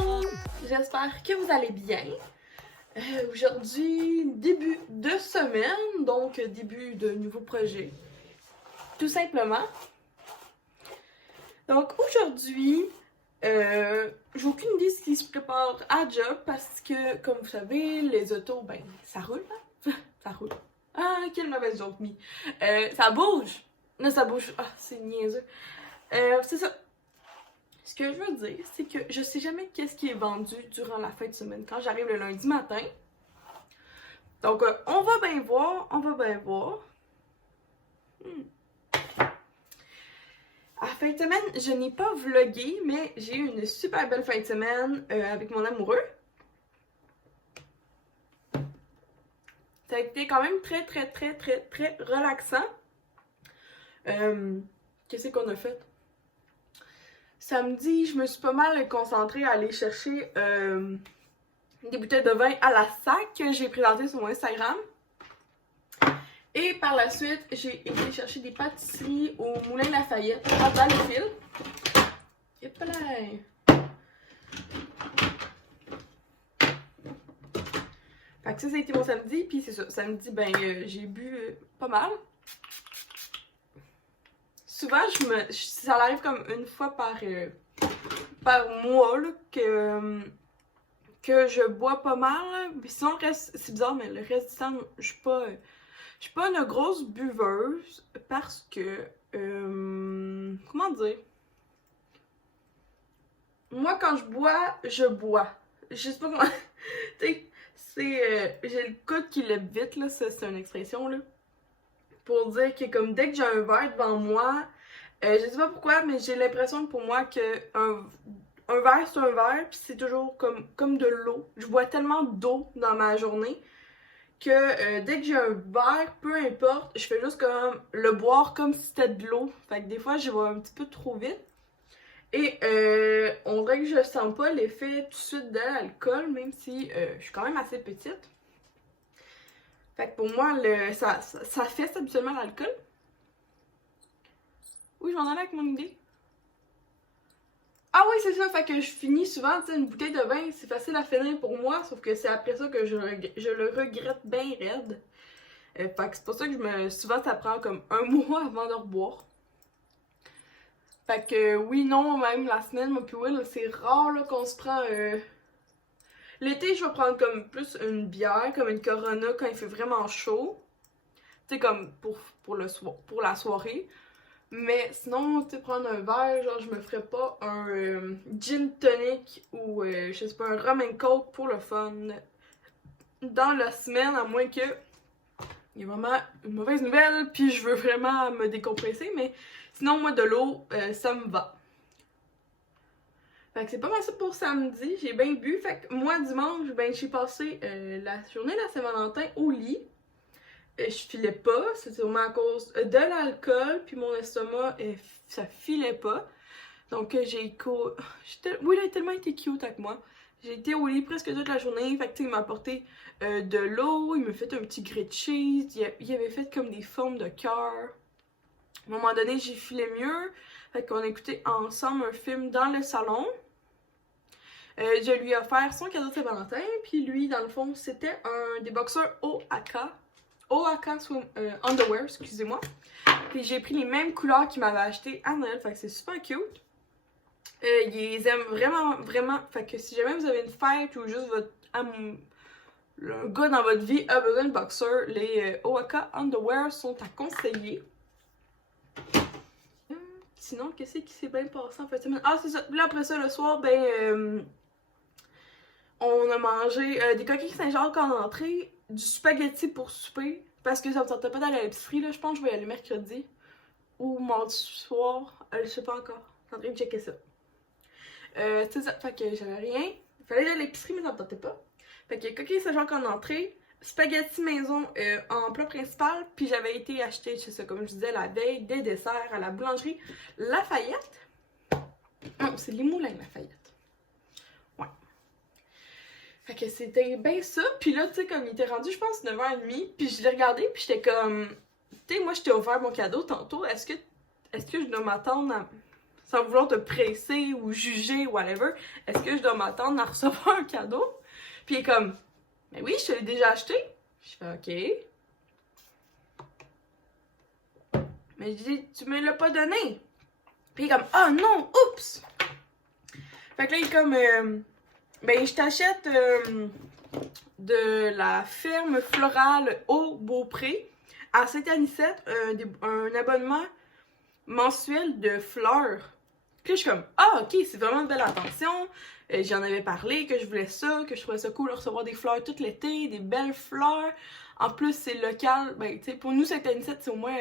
monde! J'espère que vous allez bien. Aujourd'hui, début de semaine, donc début de nouveau projet. Tout simplement. Donc aujourd'hui, j'ai aucune idée ce qui se prépare à job parce que, comme vous savez, les autos, ben, ça roule, hein? Ça roule. Ah, quelle mauvaise joke, mi. Ça bouge! Non, ça bouge. Ah, c'est niaiseux. C'est ça. Ce que je veux dire, c'est que je sais jamais qu'est-ce qui est vendu durant la fin de semaine quand j'arrive le lundi matin. Donc, on va bien voir, À la fin de semaine, je n'ai pas vlogué, mais j'ai eu une super belle fin de semaine avec mon amoureux. Ça a été quand même très relaxant. Qu'est-ce qu'on a fait? Samedi, je me suis pas mal concentrée à aller chercher des bouteilles de vin à la sac que j'ai présentées sur mon Instagram. Et par la suite, j'ai été chercher des pâtisseries au Moulin Lafayette à Valleyfield. Et voilà. Fait que ça a été mon samedi, puis c'est ça. Samedi, ben, j'ai bu pas mal. Souvent, ça arrive comme une fois par mois là, que je bois pas mal. Puis sinon, le reste, c'est bizarre, mais le reste du temps, je suis pas une grosse buveuse parce que, comment dire? Moi, quand je bois, je bois. Je sais pas comment, tu sais, j'ai le coude qui lève vite, là, ça c'est une expression, là. Pour dire que comme dès que j'ai un verre devant moi, je sais pas pourquoi, mais j'ai l'impression pour moi que un verre c'est un verre, puis c'est toujours comme de l'eau. Je bois tellement d'eau dans ma journée que dès que j'ai un verre, peu importe, je fais juste comme le boire comme si c'était de l'eau. Fait que des fois, je vais un petit peu trop vite. Et on dirait que je sens pas l'effet tout de suite de l'alcool, même si je suis quand même assez petite. Fait que pour moi, ça fait habituellement l'alcool. Oui, je m'en allais avec mon idée. Ah oui, c'est ça, fait que je finis souvent, tu sais, une bouteille de vin, c'est facile à finir pour moi, sauf que c'est après ça que je le regrette bien raide. Fait que c'est pour ça que souvent ça prend comme un mois avant de reboire. Fait que oui, non, même la semaine, moi puis Will, c'est rare là, qu'on se prend... L'été, je vais prendre comme plus une bière, comme une Corona quand il fait vraiment chaud. Tu sais, comme pour la soirée. Mais sinon, tu sais, prendre un verre, genre, je me ferais pas un gin tonic ou, je sais pas, un rum and coke pour le fun dans la semaine, à moins que il y a vraiment une mauvaise nouvelle, puis je veux vraiment me décompresser, mais sinon, moi, de l'eau, ça me va. Fait que c'est pas mal ça pour samedi, j'ai bien bu, fait que moi, dimanche, ben, j'ai passé la journée de la Saint-Valentin au lit. Je filais pas, c'est sûrement à cause de l'alcool, puis mon estomac, ça filait pas. Donc oui, il a tellement été cute avec moi. J'ai été au lit presque toute la journée, fait que il m'a apporté de l'eau, il m'a fait un petit grilled cheese, il avait fait comme des formes de cœur. À un moment donné, j'ai filé mieux, fait qu'on a écouté ensemble un film dans le salon. Je lui ai offert son cadeau de Saint-Valentin, puis lui, dans le fond, c'était des boxeurs Oaka Swim Underwear, excusez-moi. Puis j'ai pris les mêmes couleurs qu'il m'avait acheté à Noël, fait que c'est super cute. Ils les aiment vraiment. Fait que si jamais vous avez une fête ou juste le gars dans votre vie a besoin de boxers, les Oaka Underwear sont à conseiller. Sinon, qu'est-ce qui s'est bien passé en fait semaine? Ah, c'est ça. Là, après ça, le soir, ben, on a mangé des coquilles Saint-Jacques en entrée, du spaghetti pour souper, parce que ça me tentait pas d'aller à l'épicerie, là. Je pense que je vais y aller mercredi ou mardi soir, je sais pas encore. Je suis en train de checker ça. C'est ça, fait que j'avais rien. Il fallait aller à l'épicerie, mais ça me tentait pas. Fait que coquilles Saint-Jacques en entrée, spaghetti maison en plat principal, puis j'avais été acheter, c'est ça, comme je disais la veille, des desserts à la boulangerie Lafayette. Non, c'est les Moulins Lafayette. Ouais. Fait que c'était bien ça, puis là, tu sais, comme il était rendu, je pense, 9h30, puis je l'ai regardé, puis j'étais comme... Tu sais, moi, je t'ai offert mon cadeau tantôt, est-ce que je dois m'attendre à... sans vouloir te presser ou juger, whatever, est-ce que je dois m'attendre à recevoir un cadeau? Puis il est comme, mais oui, je te l'ai déjà acheté. Je fais, ok. Mais je dis, tu me l'as pas donné. Puis il est comme, oh non, oups! Fait que là, il est comme, ben je t'achète de la ferme florale au Beaupré à Saint-Anicette, un abonnement mensuel de fleurs. Puis là, je suis comme, ah, ok, c'est vraiment une belle attention. J'en avais parlé, que je voulais ça, que je trouvais ça cool de recevoir des fleurs tout l'été, des belles fleurs. En plus, c'est local. Ben, tu sais, pour nous, Saint-Anicette, c'est au moins.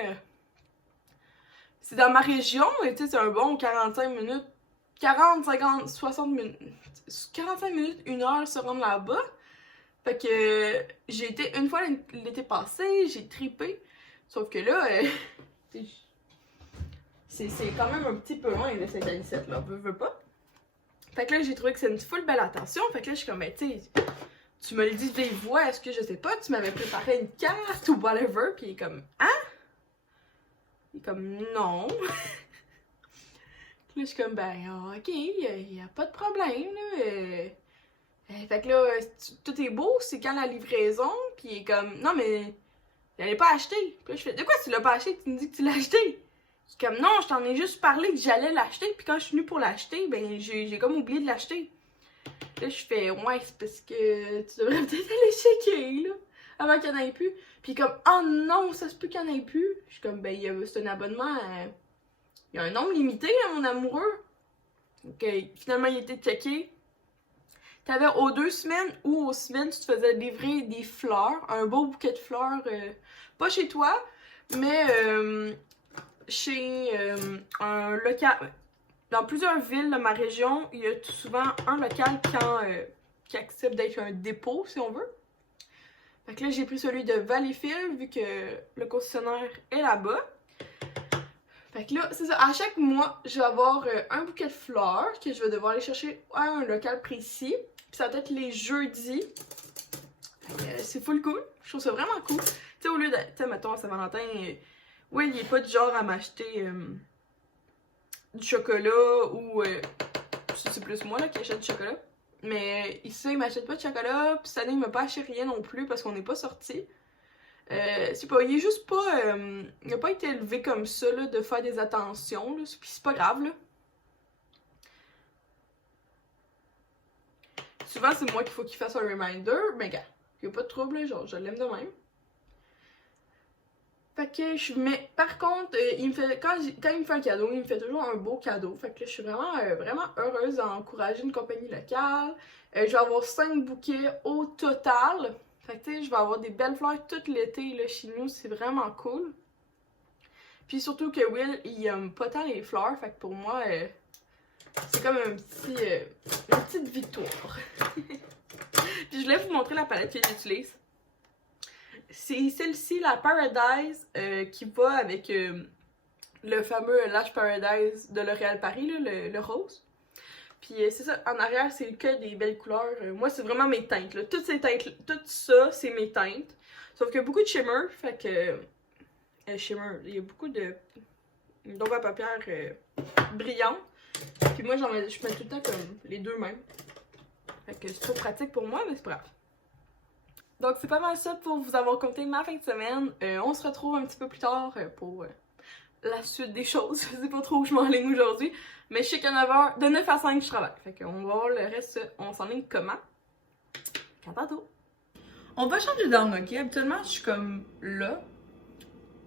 C'est dans ma région, et tu sais, c'est un bon 45 minutes. 40, 50, 60 minutes. 45 minutes, 1 heure se rendre là-bas. Fait que j'ai été une fois l'été passé, j'ai trippé. Sauf que là, c'est quand même un petit peu loin de Saint-Anicette, là, veux pas. Fait que là, j'ai trouvé que c'est une full belle attention. Fait que là, je suis comme, ben, tu sais, tu me le dis des voix, est-ce que je sais pas, tu m'avais préparé une carte ou whatever, pis il est comme, hein? Il est comme, non. Puis là, je suis comme, ben, ok, y a pas de problème, là. Fait que là, tout est beau, c'est quand la livraison, pis il est comme, non, mais, je l'ai pas acheté. Puis là, je fais, de quoi tu l'as pas acheté? Tu me dis que tu l'as acheté. Je suis comme, non, je t'en ai juste parlé que j'allais l'acheter, puis quand je suis venue pour l'acheter, ben, j'ai comme oublié de l'acheter. Là, je fais, ouais, c'est parce que tu devrais peut-être aller checker, là, avant qu'il y en ait plus. Puis comme, oh non, ça se peut qu'il y en ait plus. Je suis comme, ben, c'est un abonnement, il y a un nombre limité, là, mon amoureux. Donc, finalement, il était checké. T'avais aux 2 semaines ou aux semaines, tu te faisais livrer des fleurs, un beau bouquet de fleurs, pas chez toi, mais chez un local. Dans plusieurs villes de ma région, il y a tout souvent un local qui accepte d'être un dépôt, si on veut. Fait que là, j'ai pris celui de Valleyfield, vu que le concessionnaire est là-bas. Fait que là, c'est ça, à chaque mois, je vais avoir un bouquet de fleurs que je vais devoir aller chercher à un local précis. Puis ça va être les jeudis. C'est full cool. Je trouve ça vraiment cool. Tu sais, au lieu de, tu sais, mettons, à Saint-Valentin, oui, il est pas du genre à m'acheter du chocolat ou. C'est plus moi là qui achète du chocolat. Mais ici, il m'achète pas de chocolat. Puis cette année, il m'a pas acheté rien non plus parce qu'on n'est pas sortis. C'est pas, il est juste pas. Il a pas été élevé comme ça, là, de faire des attentions, là. Puis c'est pas grave, là. Souvent, c'est moi qu'il faut qu'il fasse un reminder. Mais gars, il y a pas de trouble, là, genre, je l'aime de même. Fait que je mets. Par contre, il me fait. Quand il me fait un cadeau, il me fait toujours un beau cadeau. Fait que là, je suis vraiment heureuse d'encourager une compagnie locale. Je vais avoir 5 bouquets au total. Fait que tu sais, je vais avoir des belles fleurs tout l'été là chez nous, c'est vraiment cool. Puis surtout que Will, il aime pas tant les fleurs, fait que pour moi, c'est comme une petite victoire. Puis je voulais vous montrer la palette que j'utilise. C'est celle-ci, la Paradise, qui va avec le fameux Lash Paradise de L'Oréal Paris, là, le rose. Puis c'est ça, en arrière, c'est que des belles couleurs. Moi, c'est vraiment mes teintes, là. Toutes ces teintes, tout ça, c'est mes teintes. Sauf qu'il y a beaucoup de shimmer, fait que... shimmer, il y a beaucoup de d'ombre à paupières brillantes. Puis moi, je mets tout le temps comme les deux mêmes. Fait que c'est trop pratique pour moi, mais c'est pas grave. Donc c'est pas mal ça pour vous avoir conté ma fin de semaine. On se retrouve un petit peu plus tard pour la suite des choses. Je sais pas trop où je m'enligne aujourd'hui. Mais je sais qu'à 9h, de 9 à 5, je travaille. Fait qu'on va voir le reste, on s'enligne comment. À tantôt. On va changer d'angle, ok? Habituellement, je suis comme là.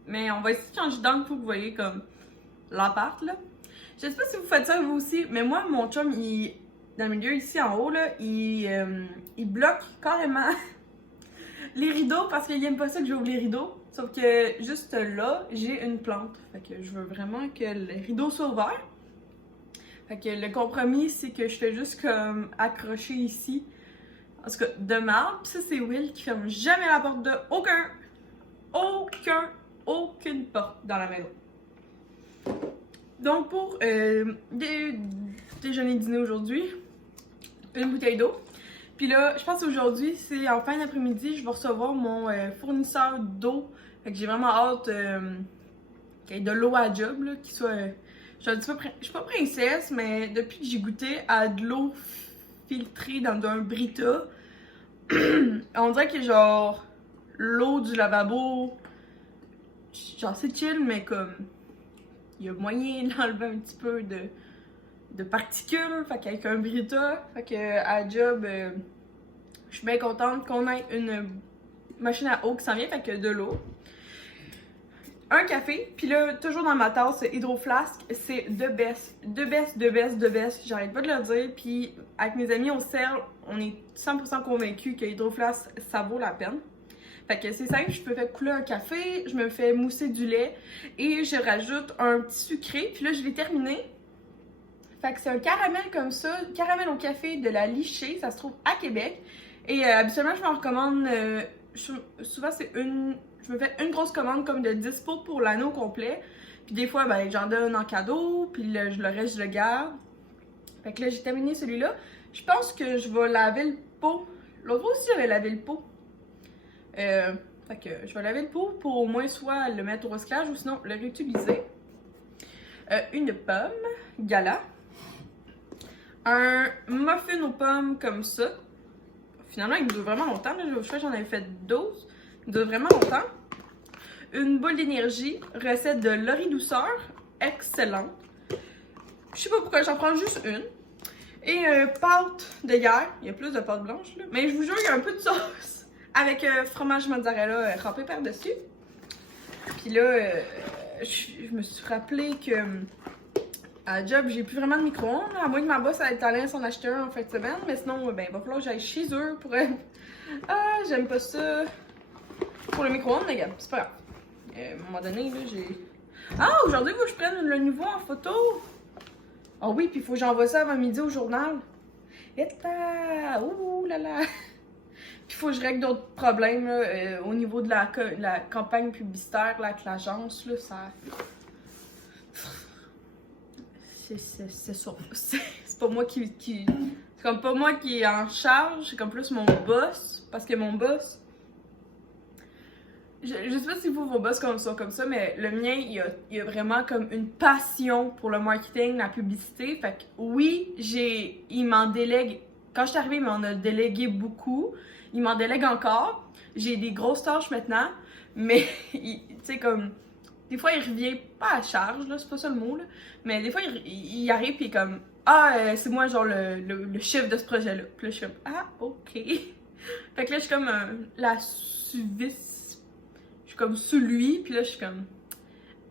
Mais on va essayer de changer d'angle pour que vous voyez comme l'appart, là. Je sais pas si vous faites ça vous aussi, mais moi, mon chum, il, dans le milieu ici en haut, là, il bloque carrément les rideaux parce qu'il aime pas ça que j'ouvre les rideaux. Sauf que juste là, j'ai une plante. Fait que je veux vraiment que le rideau soit ouvert. Fait que le compromis, c'est que je fais juste comme accrocher ici. En tout cas, de marbre. Puis ça, c'est Will qui ferme jamais la porte de aucune porte dans la maison. Donc pour déjeuner dîner aujourd'hui, une bouteille d'eau. Puis là, je pense qu'aujourd'hui, c'est en fin d'après-midi, je vais recevoir mon fournisseur d'eau. Fait que j'ai vraiment hâte qu'il y ait de l'eau à job, là, qu'il soit Je suis pas princesse, mais depuis que j'ai goûté à de l'eau filtrée dans un Brita, on dirait que genre l'eau du lavabo, genre c'est chill, mais comme il y a moyen d'enlever un petit peu de particules, fait qu'avec un Brita, fait que à job, je suis bien contente qu'on ait une machine à eau qui s'en vient, fait que de l'eau. Un café, puis là, toujours dans ma tasse, Hydro Flask, c'est the best, the best, the best, the best, j'arrête pas de le dire, puis avec mes amis, on est 100% convaincus que Hydro Flask, ça vaut la peine. Fait que c'est simple, je me fais couler un café, je me fais mousser du lait, et je rajoute un petit sucré, puis là, je l'ai terminé. Fait que c'est un caramel comme ça, caramel au café de la Lichée, ça se trouve à Québec, et habituellement, je m'en recommande, souvent c'est je me fais une grosse commande comme de 10 pots pour l'anneau complet. Puis des fois, ben, j'en donne en cadeau. Puis le reste, je le garde. Fait que là, j'ai terminé celui-là. Je pense que je vais laver le pot. L'autre fois aussi, j'avais lavé le pot. Fait que je vais laver le pot pour au moins soit le mettre au recyclage ou sinon le réutiliser. Une pomme, gala. Un muffin aux pommes comme ça. Finalement, il me dure vraiment longtemps. Là. Je crois que j'en avais fait 12. Il me dure vraiment longtemps. Une boule d'énergie, recette de Laurie Douceur, excellente. Je sais pas pourquoi, j'en prends juste une. Et pâte de hier, il y a plus de pâte blanche là, mais je vous jure, il y a un peu de sauce avec fromage mozzarella râpé par-dessus. Puis là, je me suis rappelé que à job, j'ai plus vraiment de micro-ondes, à moins que ma boss ait allée s'en acheter un en fin de semaine, mais sinon, ben, il va falloir que j'aille chez eux pour... Ah, j'aime pas ça pour le micro-ondes, les gars, c'est pas grave. À un moment donné, là, j'ai... Ah, aujourd'hui, il faut que je prenne le nouveau en photo. Ah oui, puis il faut que j'envoie ça avant midi au journal. Et là, ouh là là. Puis il faut que je règle d'autres problèmes là, au niveau de la campagne publicitaire là, avec l'agence, là, ça... C'est ça. C'est pas moi qui... C'est comme pas moi qui est en charge, c'est comme plus mon boss. Parce que mon boss... Je sais pas si vos boss sont comme ça, mais le mien, il a vraiment comme une passion pour le marketing, la publicité. Fait que oui, il m'en délègue. Quand je suis arrivée, il m'en a délégué beaucoup. Il m'en délègue encore. J'ai des grosses tâches maintenant, mais tu sais, comme. Des fois, il revient pas à charge, là, c'est pas ça le mot, là. Mais des fois, il arrive pis comme. Ah, c'est moi, genre, le chef de ce projet-là. Puis là, je suis comme. Ah, ok. Fait que là, je suis comme la suiviste. Je suis comme sous lui, puis là je suis comme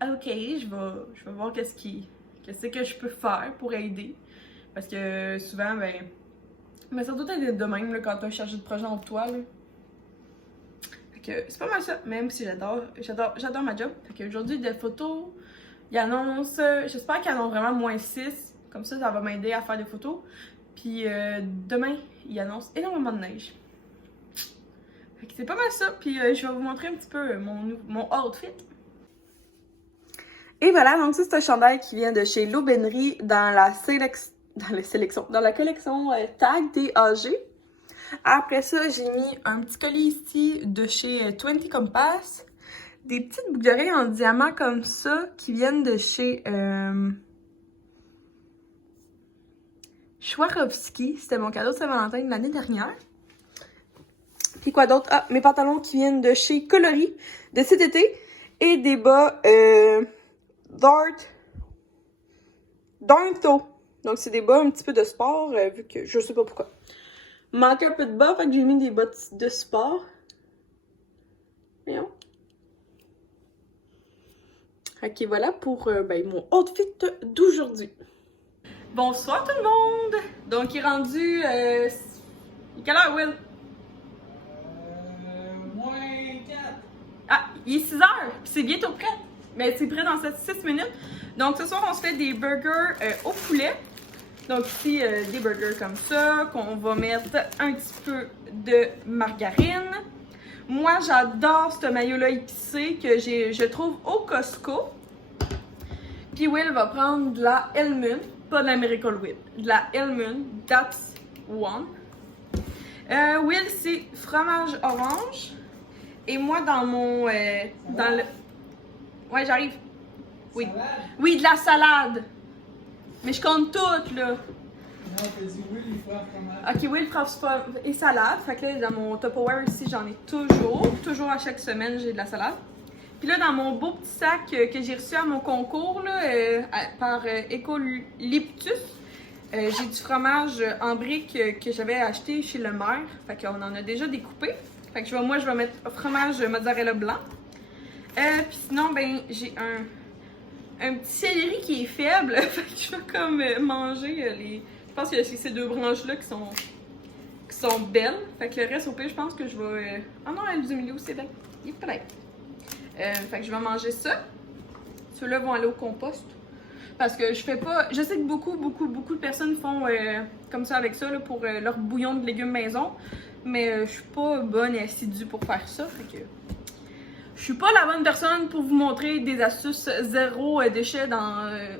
ok, je vais voir qu'est-ce que je peux faire pour aider. Parce que souvent, ben, mais ça doit être de même là, quand t'as un chargé de projet entre toi. Là. Fait que c'est pas mal ça, même si j'adore ma job. Fait qu'aujourd'hui, des photos, il annonce, j'espère qu'il annonce vraiment -6, comme ça va m'aider à faire des photos. Puis demain, il annonce énormément de neige. C'est pas mal ça, puis je vais vous montrer un petit peu mon outfit. Et voilà, donc c'est un chandail qui vient de chez l'Aubainerie dans la collection Tag TAG. Après ça, j'ai mis un petit collier ici de chez 20 Compass. Des petites boucles d'oreilles en diamant comme ça qui viennent de chez Swarovski. C'était mon cadeau de Saint-Valentin de l'année dernière. Puis quoi d'autre? Ah, mes pantalons qui viennent de chez Coloris de cet été. Et des bas Darnto. Donc c'est des bas un petit peu de sport, vu que je sais pas pourquoi. Manquait un peu de bas, fait que j'ai mis des bas de sport. Voyons. Ok, voilà pour ben, mon outfit d'aujourd'hui. Bonsoir tout le monde! Donc il est rendu... quelle heure, Will? Ah, il est 6h, puis c'est bientôt prêt. Mais c'est prêt dans 6 minutes. Donc ce soir, on se fait des burgers au poulet. Donc ici, des burgers comme ça, qu'on va mettre un petit peu de margarine. Moi, j'adore ce maillot-là épicé que je trouve au Costco. Puis Will va prendre de la Hellmann's, pas de la Miracle Whip, de la Hellmann's That's One. Will, c'est fromage orange. Et moi, dans mon... dans le... Ouais, j'arrive. Oui. Oui, de la salade. Mais je compte tout, là. Non, t'as dit oui, les frères fromage. Ok, oui, le fromage et salade. Fait que là, dans mon Tupperware ici, j'en ai toujours. Toujours à chaque semaine, j'ai de la salade. Puis là, dans mon beau petit sac que j'ai reçu à mon concours là, par Ecolyptus, j'ai du fromage en briques que j'avais acheté chez le maire. Fait qu'on en a déjà découpé. Fait que moi, je vais mettre fromage mozzarella blanc. Puis sinon, ben, j'ai un petit céleri qui est faible. Fait que je vais comme manger les... Je pense que c'est ces deux branches-là qui sont belles. Fait que le reste, au pire, je pense que je vais... Ah non, elle du milieu, c'est bien. Il est prêt. Fait que je vais manger ça. Ceux-là vont aller au compost. Parce que je fais pas... Je sais que beaucoup de personnes font comme ça avec ça là, pour leur bouillon de légumes maison. Mais je suis pas bonne et assidue pour faire ça. Fait que je suis pas la bonne personne pour vous montrer des astuces zéro déchet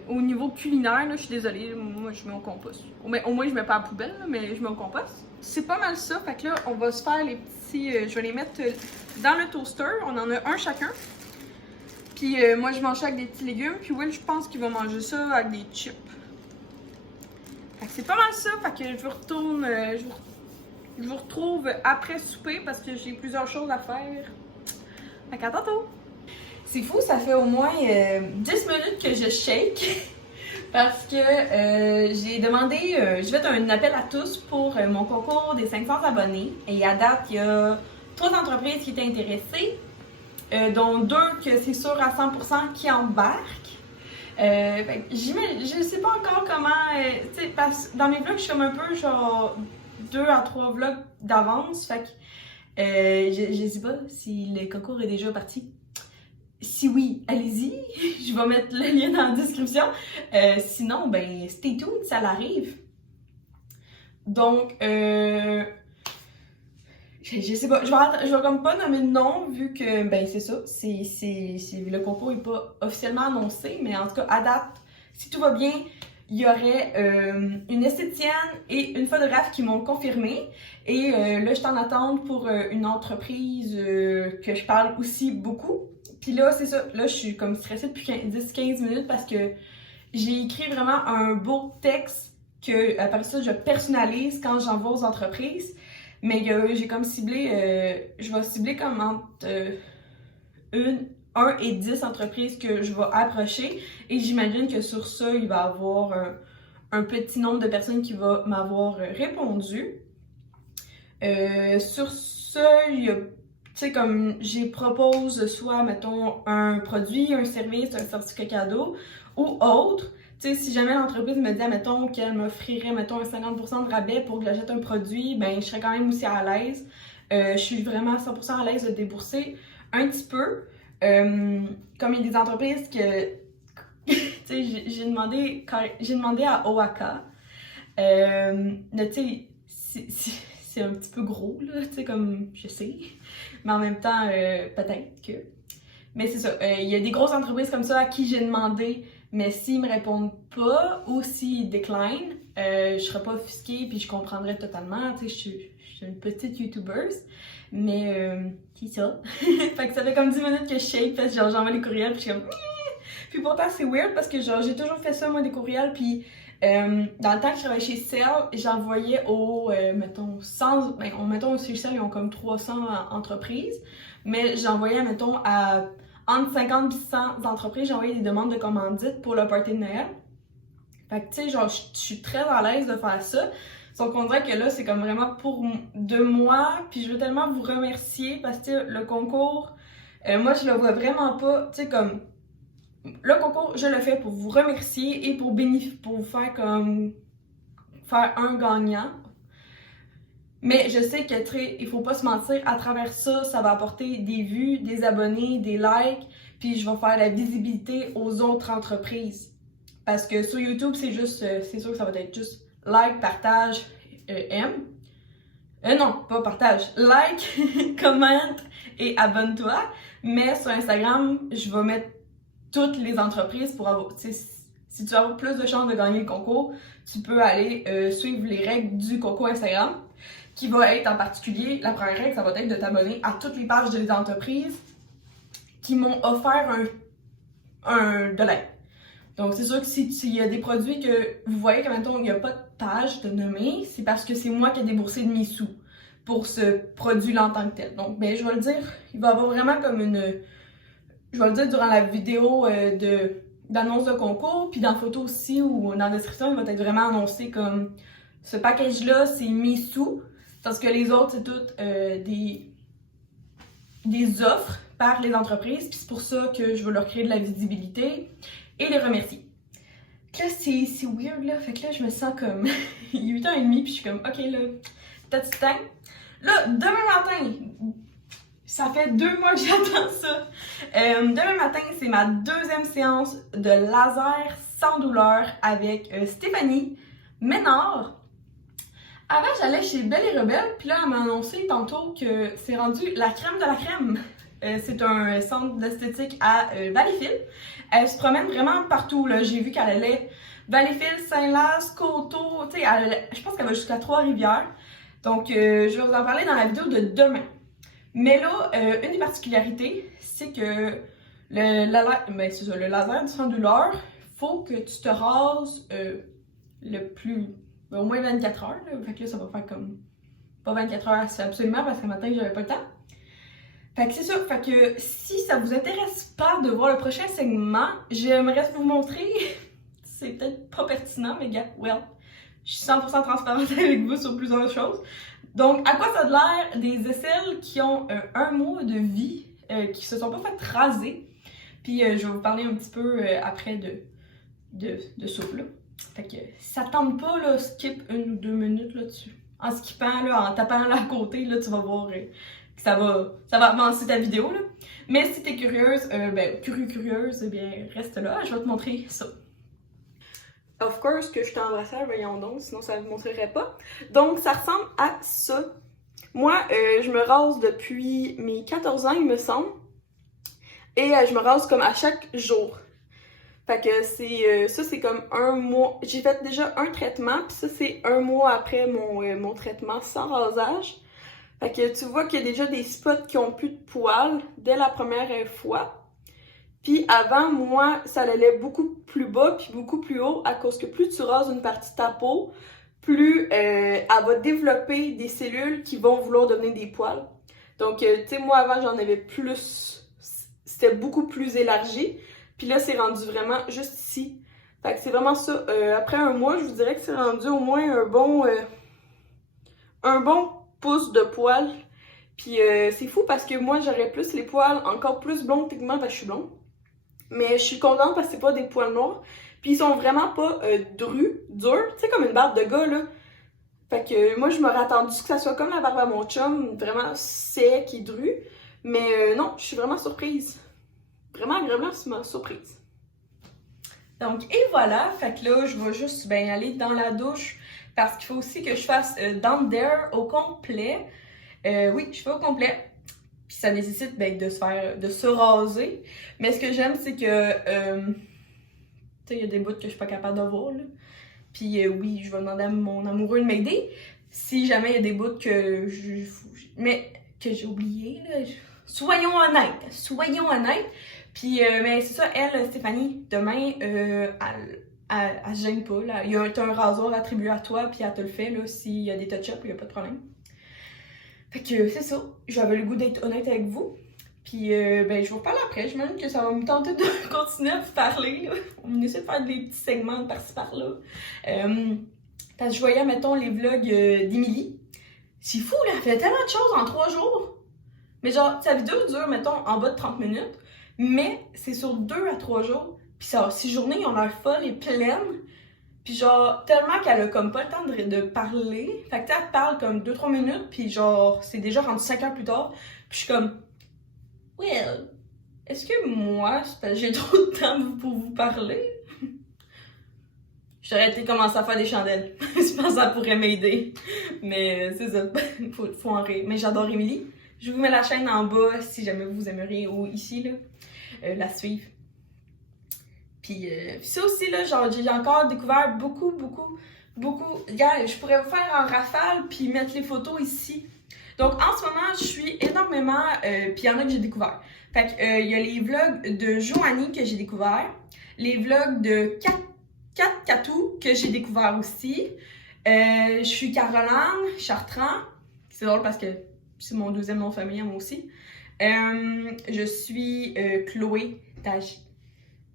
au niveau culinaire. Là. Je suis désolée, moi je mets au compost. Au moins je mets pas à la poubelle, là, mais je mets au compost. C'est pas mal ça. Fait que là, on va se faire les petits... je vais les mettre dans le toaster. On en a un chacun. Puis moi je mange ça avec des petits légumes. Puis Will, je pense qu'il va manger ça avec des chips. Fait que c'est pas mal ça. Fait que je vous retourne... je vous retrouve après souper parce que j'ai plusieurs choses à faire. Fait qu'à tantôt! C'est fou, ça fait au moins 10 minutes que je shake parce que j'ai demandé, je vais faire un appel à tous pour mon concours des 500 abonnés. Et à date, il y a 3 entreprises qui étaient intéressées, dont 2 que c'est sûr à 100% qui embarquent. Je sais pas encore comment, tu sais, parce que dans mes vlogs, je suis comme un peu genre 2 à 3 vlogs d'avance. Fait que je sais pas si le concours est déjà parti. Si oui, allez-y. Je vais mettre le lien dans la description. Sinon, ben, stay tuned, ça l'arrive. Donc, je sais pas, je vais comme pas nommer de nom vu que, ben, c'est ça. Le concours est pas officiellement annoncé, mais en tout cas, à date, si tout va bien, il y aurait une esthéticienne et une photographe qui m'ont confirmé. Et là, je suis en attente pour une entreprise que je parle aussi beaucoup. Puis là, c'est ça. Là, je suis comme stressée depuis 10-15 minutes parce que j'ai écrit vraiment un beau texte que, après ça, je personnalise quand j'envoie aux entreprises. Mais j'ai comme ciblé, je vais cibler comme entre 1 et 10 entreprises que je vais approcher et j'imagine que sur ça, il va y avoir un petit nombre de personnes qui vont m'avoir répondu. Sur ça, il y a, tu sais, comme j'y propose soit, mettons, un produit, un service, un certificat cadeau ou autre. Tu sais, si jamais l'entreprise me dit, mettons, qu'elle m'offrirait, mettons, un 50% de rabais pour que j'achète un produit, ben, je serais quand même aussi à l'aise. Je suis vraiment 100% à l'aise de débourser un petit peu. Comme il y a des entreprises que, tu sais, j'ai demandé à Oaka, tu sais, c'est un petit peu gros, là, tu sais, comme, je sais, mais en même temps, peut-être que... Mais c'est ça, il y a des grosses entreprises comme ça à qui j'ai demandé, mais s'ils me répondent pas ou s'ils déclinent, je serais pas offusquée puis je comprendrais totalement, tu sais, je suis une petite YouTubeuse, mais c'est ça. Fait que ça fait comme 10 minutes que je shake, parce que genre j'envoie les courriels puis je suis comme... Puis pourtant c'est weird parce que genre j'ai toujours fait ça moi des courriels puis dans le temps que je travaillais chez Cell, j'envoyais mettons 100, mettons chez Cell ils ont comme 300 entreprises, mais j'envoyais mettons à entre 50 et 100 entreprises, j'envoyais des demandes de commandite pour le party de Noël. Fait que tu sais, genre je suis très à l'aise de faire ça. Sauf qu'on dirait que là, c'est comme vraiment de moi, puis je veux tellement vous remercier parce que le concours, moi je le vois vraiment pas, tu sais, comme le concours, je le fais pour vous remercier et pour vous faire comme faire un gagnant. Mais je sais que, tu sais, il faut pas se mentir, à travers ça, ça va apporter des vues, des abonnés, des likes, puis je vais faire la visibilité aux autres entreprises. Parce que sur YouTube, c'est sûr que ça va être juste like, partage, aime. Non, pas partage. Like, commente et abonne-toi. Mais sur Instagram, je vais mettre toutes les entreprises pour avoir... Si tu veux avoir plus de chances de gagner le concours, tu peux aller suivre les règles du concours Instagram. Qui va être en particulier, la première règle, ça va être de t'abonner à toutes les pages des entreprises qui m'ont offert un de l'aide. Donc c'est sûr que s'il y a des produits que vous voyez que maintenant il n'y a pas de page de nommer, c'est parce que c'est moi qui ai déboursé de mes sous pour ce produit-là en tant que tel. Donc ben je vais le dire, il va y avoir vraiment comme je vais le dire durant la vidéo d'annonce de concours, puis dans la photo aussi ou dans la description, il va être vraiment annoncé comme ce package-là, c'est mes sous, parce que les autres, c'est toutes des offres par les entreprises, puis c'est pour ça que je veux leur créer de la visibilité et les remercier. Là, c'est weird, là, fait que là, je me sens comme, il est 8h30, puis je suis comme, ok, là, petit temps. Là, demain matin, ça fait 2 mois que j'attends ça. Demain matin, c'est ma 2e séance de laser sans douleur avec Stéphanie Ménard. Avant, j'allais chez Belle et Rebelle, puis là, elle m'a annoncé tantôt que c'est rendu la crème de la crème. C'est un centre d'esthétique à Valleyfield. Elle se promène vraiment partout, là. J'ai vu qu'elle allait Valleyfield, Saint-Laz, Coteau, tu sais, je pense qu'elle va jusqu'à Trois-Rivières. Donc, je vais vous en parler dans la vidéo de demain. Mais là, une des particularités, c'est que le laser du sans douleur, faut que tu te rases au moins 24 heures. Là. Fait que là, ça va faire comme pas 24 heures, c'est absolument parce que matin, j'avais pas le temps. Fait que c'est ça. Fait que si ça vous intéresse pas de voir le prochain segment, j'aimerais vous montrer. C'est peut-être pas pertinent, mais gars, je suis 100% transparente avec vous sur plusieurs choses. Donc, à quoi ça a l'air des aisselles qui ont 1 mois de vie, qui se sont pas fait raser. Puis, je vais vous parler un petit peu après de soupe, là. Fait que, si ça tente pas, là, skip 1 ou 2 minutes là-dessus. En skippant, là, en tapant là à côté, là, tu vas voir que ça va avancer ta vidéo, là. Mais si t'es curieuse, curieuse, eh bien, reste là, je vais te montrer ça. Of course que je t'ai embrassé, voyons donc, sinon ça ne vous montrerait pas. Donc, ça ressemble à ça. Moi, je me rase depuis mes 14 ans, il me semble. Et je me rase comme à chaque jour. Fait que ça, c'est comme 1 mois. J'ai fait déjà un traitement, puis ça, c'est 1 mois après mon traitement sans rasage. Fait que tu vois qu'il y a déjà des spots qui ont plus de poils dès la première fois. Puis avant, moi, ça allait beaucoup plus bas puis beaucoup plus haut à cause que plus tu rases une partie de ta peau, plus elle va développer des cellules qui vont vouloir devenir des poils. Donc, tu sais, moi, avant, j'en avais plus. C'était beaucoup plus élargi. Puis là, c'est rendu vraiment juste ici. Fait que c'est vraiment ça. Après 1 mois, je vous dirais que c'est rendu au moins un bon pouce de poils. Puis c'est fou parce que moi, j'aurais plus les poils encore plus blonds techniquement parce que je suis blonde. Mais je suis contente parce que c'est pas des poils noirs. Puis ils sont vraiment pas durs. Tu sais, comme une barbe de gars, là. Fait que moi, je m'aurais attendu que ça soit comme la barbe à mon chum, vraiment sec et dru. Mais non, je suis vraiment surprise. Vraiment, vraiment surprise. Donc, et voilà. Fait que là, je vais juste aller dans la douche parce qu'il faut aussi que je fasse down there au complet. Oui, je fais au complet. Puis ça nécessite de se raser. Mais ce que j'aime, c'est que tu sais, il y a des bouts que je suis pas capable de voir, là. Puis oui, je vais demander à mon amoureux de m'aider. Si jamais il y a des bouts que j'ai oublié, là. Soyons honnêtes. Puis mais c'est ça, elle, Stéphanie, demain, elle se gêne pas, là. Il y a un rasoir attribué à toi, puis elle te le fait, là, s'il y a des touch-ups, il y a pas de problème. Fait que c'est ça, j'avais le goût d'être honnête avec vous. Puis je vous reparle après, je me dis que ça va me tenter de continuer à vous parler, là. On essaie de faire des petits segments par-ci par-là. Parce que je voyais, mettons, les vlogs d'Émilie. C'est fou, là, elle fait tellement de choses en 3 jours. Mais genre, sa vidéo dure, mettons, en bas de 30 minutes. Mais c'est sur 2 à 3 jours. Puis ça, 6 journées, ont l'air folles et pleines. Puis genre, tellement qu'elle a comme pas le temps de parler. Fait que elle parle comme 2-3 minutes, puis genre, c'est déjà rendu 5 heures plus tard. Puis je suis comme, well, est-ce que moi, j'ai trop de temps pour vous parler? J'aurais été commencer à faire des chandelles. Je pense que ça pourrait m'aider. Mais c'est ça, faut en rire. Mais j'adore Émilie. Je vous mets la chaîne en bas si jamais vous aimeriez, ou ici, là, la suivre. Puis ça aussi, là, genre, j'ai encore découvert beaucoup. Regarde, je pourrais vous faire en rafale puis mettre les photos ici. Donc, en ce moment, je suis énormément... puis il y en a que j'ai découvert. Fait que, il y a les vlogs de Joanie que j'ai découvert. les vlogs de Kat Katou que j'ai découvert aussi. Je suis Caroline Chartrand. C'est drôle parce que c'est mon deuxième nom de famille, moi aussi. Je suis Chloé Taji.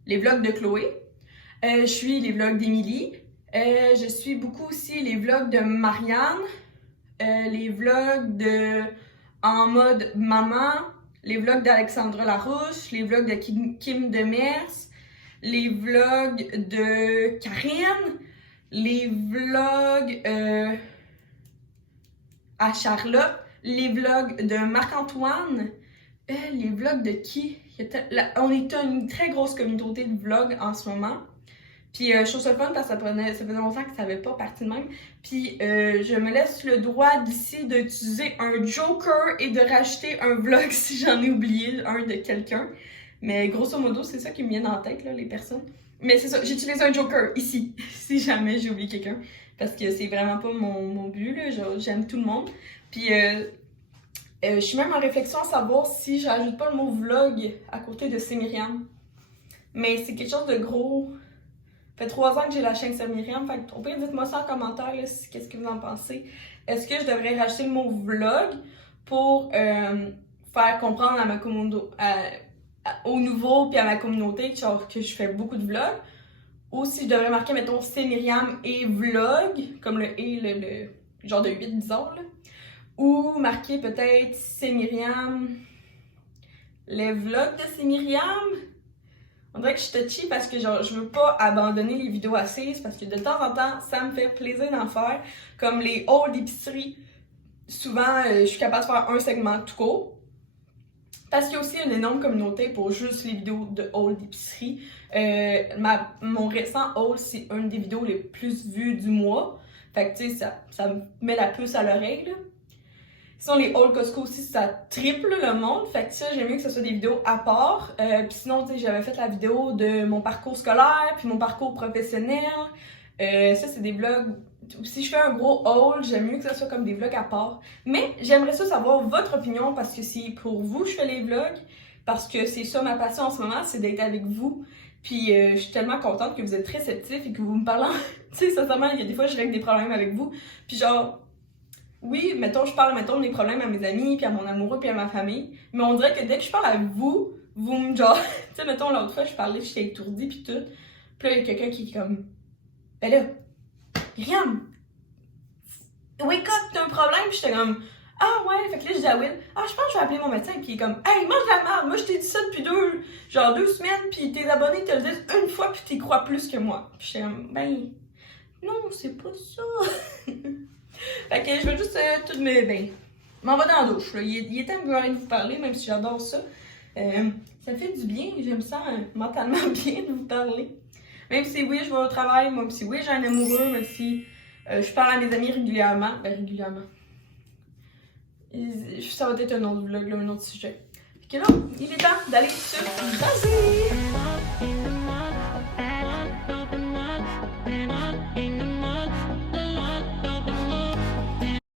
Les vlogs de Chloé. Je suis les vlogs d'Émilie. Je suis beaucoup aussi les vlogs de Marianne. Les vlogs de En mode maman. Les vlogs d'Alexandra Larouche. Les vlogs de Kim Demers. Les vlogs de Karine. Les vlogs à Charlotte. Les vlogs de Marc-Antoine. Les vlogs de qui? On est une très grosse communauté de vlogs en ce moment. Puis je trouve ça le fun parce que ça faisait longtemps que ça n'avait pas parti de même. Puis je me laisse le droit d'ici d'utiliser un joker et de rajouter un vlog si j'en ai oublié un de quelqu'un. Mais grosso modo, c'est ça qui me vient en tête, là, les personnes. Mais c'est ça, j'utilise un joker ici, si jamais j'ai oublié quelqu'un. Parce que c'est vraiment pas mon but, là. J'aime tout le monde. Puis je suis même en réflexion à savoir si je rajoute pas le mot vlog à côté de C'est Myriam. Mais c'est quelque chose de gros. Ça fait 3 ans que j'ai la chaîne C'est Myriam. Fait que, au pire, dites-moi ça en commentaire, qu'est-ce que vous en pensez. Est-ce que je devrais rajouter le mot vlog pour faire comprendre à ma communauté, aux nouveaux puis à ma communauté genre, que je fais beaucoup de vlogs? Ou si je devrais marquer, mettons, C'est Myriam et vlog, comme le et, le genre de 8, disons, là. Ou marquer peut-être C'est Myriam, les vlogs de C'est Myriam. On dirait que je suis touchy parce que genre, je veux pas abandonner les vidéos assises parce que de temps en temps, ça me fait plaisir d'en faire. Comme les hauls d'épicerie, souvent, je suis capable de faire un segment tout court. Parce qu'il y a aussi une énorme communauté pour juste les vidéos de haul d'épicerie. Mon récent haul, c'est une des vidéos les plus vues du mois. Fait que tu sais, ça me met la puce à l'oreille, là. Sinon, les hauls Costco aussi, ça triple le monde. Fait que ça, j'aime mieux que ce soit des vidéos à part. Puis sinon, tu sais, j'avais fait la vidéo de mon parcours scolaire, puis mon parcours professionnel. Ça, c'est des vlogs. Si je fais un gros haul, j'aime mieux que ce soit comme des vlogs à part. Mais j'aimerais ça savoir votre opinion parce que c'est pour vous que je fais les vlogs. Parce que c'est ça ma passion en ce moment, c'est d'être avec vous. Puis je suis tellement contente que vous êtes réceptifs et que vous me parlez. Tu sais, sincèrement, il y a des fois, je règle des problèmes avec vous. Puis genre. Oui, mettons, je parle, mettons, des problèmes à mes amis, puis à mon amoureux, puis à ma famille. Mais on dirait que dès que je parle à vous, vous me genre... tu sais, mettons, l'autre fois, je parlais, j'étais étourdie, puis tout. Puis là, il y a quelqu'un qui est comme... Ben là, Myriam, wake up, t'as un problème? Puis j'étais comme... Ah ouais, fait que là, je dis à Will, je pense que je vais appeler mon médecin, puis il est comme... Hey, mange la merde, moi, je t'ai dit ça depuis 2 semaines, puis tes abonnés te le disent une fois, puis t'y crois plus que moi. Puis j'étais comme, ben... Non, c'est pas ça. Fait que je veux juste tout m'en va dans la douche, là. Il est temps que je de vous parler, même si j'adore ça. Ça me fait du bien, je me sens mentalement bien de vous parler. Même si oui, je vais au travail, même si oui, j'ai un amoureux, même si je parle à mes amis régulièrement. Régulièrement. Ça va être un autre vlog, là, un autre sujet. Fait que là, il est temps d'aller se raser!